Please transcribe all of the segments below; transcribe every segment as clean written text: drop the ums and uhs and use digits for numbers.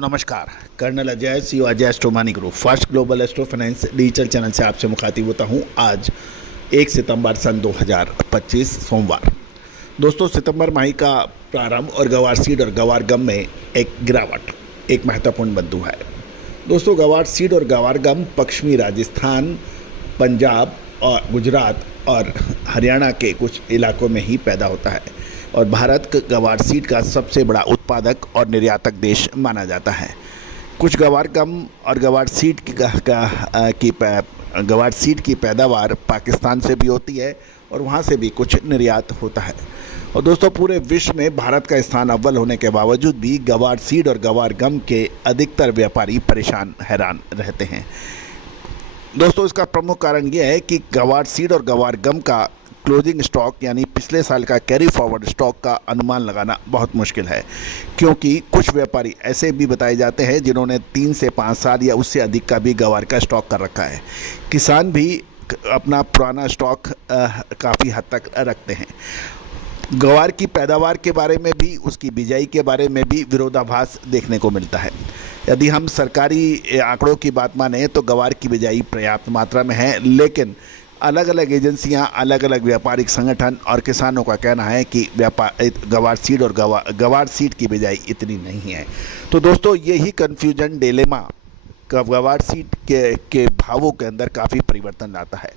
दोस्तों नमस्कार। Colonel Ajay CO Ajay astro money group first global astro finance digital channel से आपसे मुखातिब होता हूं। आज 1 सितंबर सन 2025 सोमवार। दोस्तों सितंबर माह का प्रारंभ और गवार सीड और गवार गम में एक गिरावट एक महत्वपूर्ण बिंदु है। दोस्तों गवार सीड और गवार गम पश्चिमी राजस्थान, पंजाब और गुजरात और हरियाणा के कुछ इलाकों में ही पैदा होता है और भारत गवार सीड का सबसे बड़ा उत्पादक और निर्यातक देश माना जाता है। कुछ गवार गम और गवार सीड की पैदावार पाकिस्तान से भी होती है और वहाँ से भी कुछ निर्यात होता है। और दोस्तों पूरे विश्व में भारत का स्थान अव्वल होने के बावजूद भी गवार सीड और गवार गम के अधिकतर व्यापारी परेशान हैरान रहते हैं। दोस्तों इसका प्रमुख कारण यह है कि गवार सीड और गवार गम का क्लोजिंग स्टॉक यानी पिछले साल का कैरी फॉरवर्ड स्टॉक का अनुमान लगाना बहुत मुश्किल है, क्योंकि कुछ व्यापारी ऐसे भी बताए जाते हैं जिन्होंने 3 से 5 साल या उससे अधिक का भी गवार का स्टॉक कर रखा है। किसान भी अपना पुराना स्टॉक काफ़ी हद तक रखते हैं। गवार की पैदावार के बारे में भी, उसकी बिजाई के बारे में भी विरोधाभास देखने को मिलता है। यदि हम सरकारी आंकड़ों की बात माने तो गवार की बिजाई पर्याप्त मात्रा में है, लेकिन अलग अलग एजेंसियां, अलग अलग व्यापारिक संगठन और किसानों का कहना है कि गवार सीड और गवार सीड की बिजाई इतनी नहीं है। तो दोस्तों यही कन्फ्यूजन डिलेमा गवार सीड के भावों के अंदर काफ़ी परिवर्तन लाता है।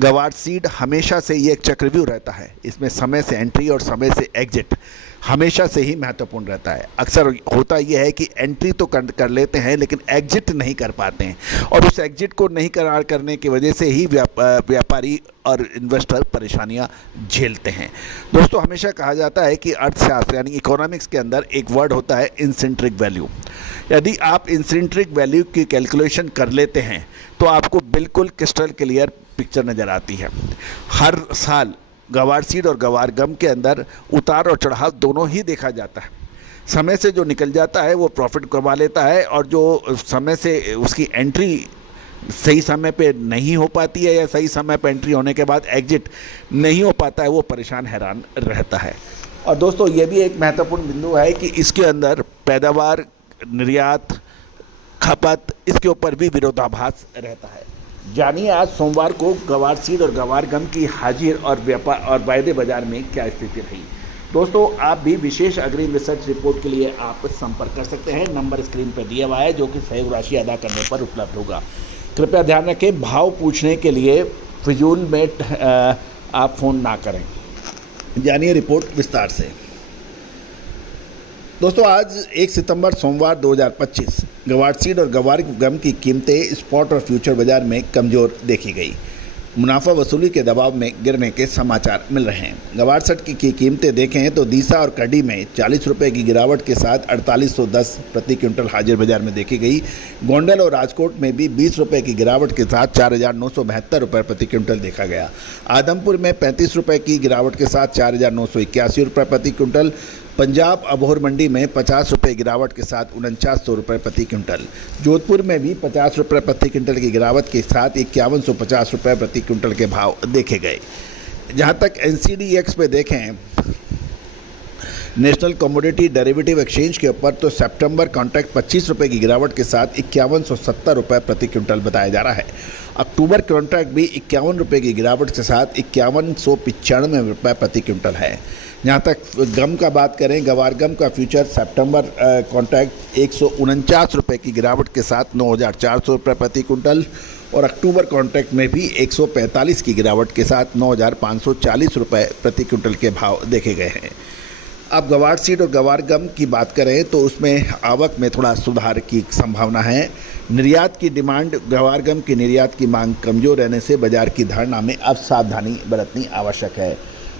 गवार सीड हमेशा से ये एक चक्रव्यूह रहता है। इसमें समय से एंट्री और समय से एग्जिट हमेशा से ही महत्वपूर्ण रहता है। अक्सर होता यह है कि एंट्री तो कर लेते हैं लेकिन एग्जिट नहीं कर पाते हैं और उस एग्जिट को नहीं करने की वजह से ही व्यापारी और इन्वेस्टर परेशानियां झेलते हैं। दोस्तों हमेशा कहा जाता है कि अर्थशास्त्र यानी इकोनॉमिक्स के अंदर एक वर्ड होता है इंट्रिंसिक वैल्यू। यदि आप इंट्रिंसिक वैल्यू की कैलकुलेशन कर लेते हैं तो आपको बिल्कुल क्रिस्टल क्लियर पिक्चर नज़र आती है। हर साल गवार सीड और गवार गम के अंदर उतार और चढ़ाव दोनों ही देखा जाता है। समय से जो निकल जाता है वो प्रॉफिट कमा लेता है और जो समय से उसकी एंट्री सही समय पे नहीं हो पाती है या सही समय पे एंट्री होने के बाद एग्जिट नहीं हो पाता है, वो परेशान हैरान रहता है। और दोस्तों ये भी एक महत्वपूर्ण बिंदु है कि इसके अंदर पैदावार, निर्यात, खपत, इसके ऊपर भी विरोधाभास रहता है। जानिए आज सोमवार को गवार सीड और गवार गम की हाजिर और व्यापार और वायदे बाजार में क्या स्थिति रही। दोस्तों आप भी विशेष अग्रिम रिसर्च रिपोर्ट के लिए आप संपर्क कर सकते हैं। नंबर स्क्रीन पर दिया हुआ है जो कि सहयोग राशि अदा करने पर उपलब्ध होगा। कृपया ध्यान रखें, भाव पूछने के लिए फिजूल में आप फ़ोन ना करें। जानिए रिपोर्ट विस्तार से। दोस्तों आज 1 सितंबर सोमवार 2025 गवार सीड और गवार गम की कीमतें स्पॉट और फ्यूचर बाजार में कमज़ोर देखी गई। मुनाफा वसूली के दबाव में गिरने के समाचार मिल रहे हैं। गवार सीड की कीमतें देखें तो दीसा और कड़ी में 40 रुपये की गिरावट के साथ 4810 प्रति क्विंटल हाजिर बाजार में देखी गई। गोंडल और राजकोट में भी 20 रुपये की गिरावट के साथ 4972 रुपये प्रति क्विंटल देखा गया। आदमपुर में 35 रुपये की गिरावट के साथ 4981 रुपये प्रति क्विंटल। पंजाब अबोहर मंडी में 50 रुपये गिरावट के साथ 4900 रुपये प्रति क्विंटल। जोधपुर में भी 50 रुपये प्रति क्विंटल की गिरावट के साथ 5150 रुपये प्रति क्विंटल के भाव देखे गए। जहां तक NCDEX पे देखें, नेशनल कमोडिटी डेरिवेटिव एक्सचेंज के ऊपर तो सितंबर कॉन्ट्रैक्ट 25 रुपये की गिरावट के साथ 5170 रुपये प्रति क्विंटल बताया जा रहा है। अक्टूबर कॉन्ट्रैक्ट भी 51 रुपये की गिरावट के साथ 5195 रुपये प्रति क्विंटल है। जहाँ तक गम का बात करें, गवार गम का फ्यूचर सितंबर कॉन्ट्रैक्ट 149 रुपये की गिरावट के साथ 9400 रुपये प्रति क्विंटल और अक्टूबर कॉन्ट्रैक्ट में भी 145 की गिरावट के साथ 9540 रुपये प्रति क्विंटल के भाव देखे गए हैं। अब गवार सीड और गवार गम की बात करें तो उसमें आवक में थोड़ा सुधार की संभावना है। निर्यात की डिमांड, गवार गम की निर्यात की मांग कमज़ोर रहने से बाजार की धारणा में अब सावधानी बरतनी आवश्यक है।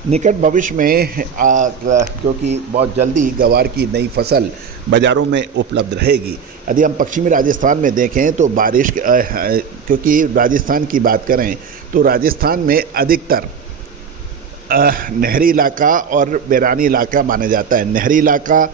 निकट भविष्य में क्योंकि बहुत जल्दी गवार की नई फसल बाज़ारों में उपलब्ध रहेगी। यदि हम पश्चिमी राजस्थान में देखें तो बारिश, क्योंकि राजस्थान की बात करें तो राजस्थान में अधिकतर नहरी इलाका और बैरानी इलाका माना जाता है। नहरी इलाका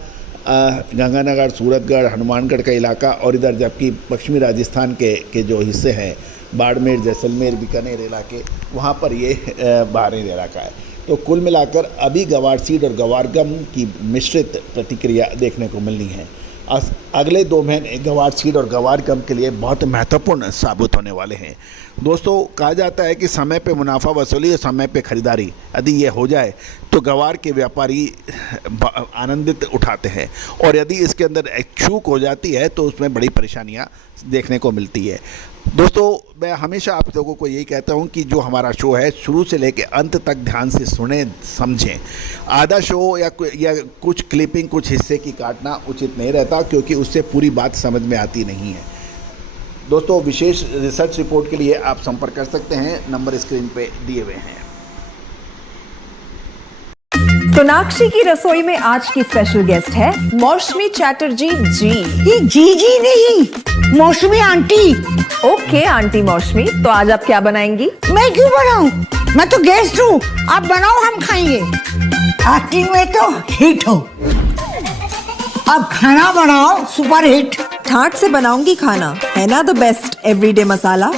गंगानगर, सूरतगढ़, हनुमानगढ़ का इलाका और इधर जबकि पश्चिमी राजस्थान के जो हिस्से हैं बाड़मेर, जैसलमेर, बीकानेर इलाके, वहाँ पर ये बाहरी इलाका है। तो कुल मिलाकर अभी गवार सीड और गवार गम की मिश्रित प्रतिक्रिया देखने को मिलनी है। अगले 2 महीने गवार सीड और गवार गम के लिए बहुत महत्वपूर्ण साबित होने वाले हैं। दोस्तों, कहा जाता है कि समय पे मुनाफा वसूली और समय पे खरीदारी यदि ये हो जाए तो गवार के व्यापारी आनंदित उठाते हैं, और यदि इसके अंदर एक चूक हो जाती है तो उसमें बड़ी परेशानियां देखने को मिलती है। दोस्तों, मैं हमेशा आप लोगों को यही कहता हूं कि जो हमारा शो है शुरू से लेकर अंत तक ध्यान से सुने समझें। आधा शो या कुछ क्लिपिंग, कुछ हिस्से की काटना उचित नहीं रहता, क्योंकि उससे पूरी बात समझ में आती नहीं है। दोस्तों, विशेष रिसर्च रिपोर्ट के लिए आप संपर्क कर सकते हैं, नंबर स्क्रीन पे दिए हुए हैं। सोनाक्षी की रसोई में आज की स्पेशल गेस्ट है मौसमी चैटर्जी जी। ये जी नहीं, मौसमी आंटी। ओके आंटी मौसमी, तो आज आप क्या बनाएंगी? मैं क्यों बनाऊं? मैं तो गेस्ट हूँ, आप बनाओ, हम खाएंगे। एक्टिंग में तो हिट हो, अब खाना बनाओ सुपर हिट। ठाट से बनाऊंगी खाना, है ना द बेस्ट एवरीडे मसाला।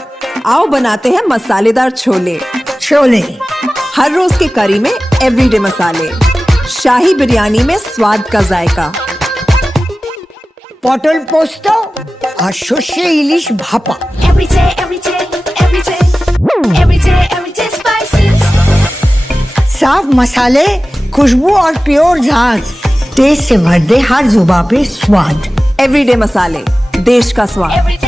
आओ बनाते हैं मसालेदार छोले। छोले हर रोज के करी में एवरीडे मसाले, शाही बिरयानी में स्वाद का जायका। पटल पोस्तो और सर्षे इलिश भापा। साफ मसाले, खुशबू और प्योर झांझ, टेस्ट से भर दे हर जुबान पे स्वाद। एवरीडे मसाले, देश का स्वाद।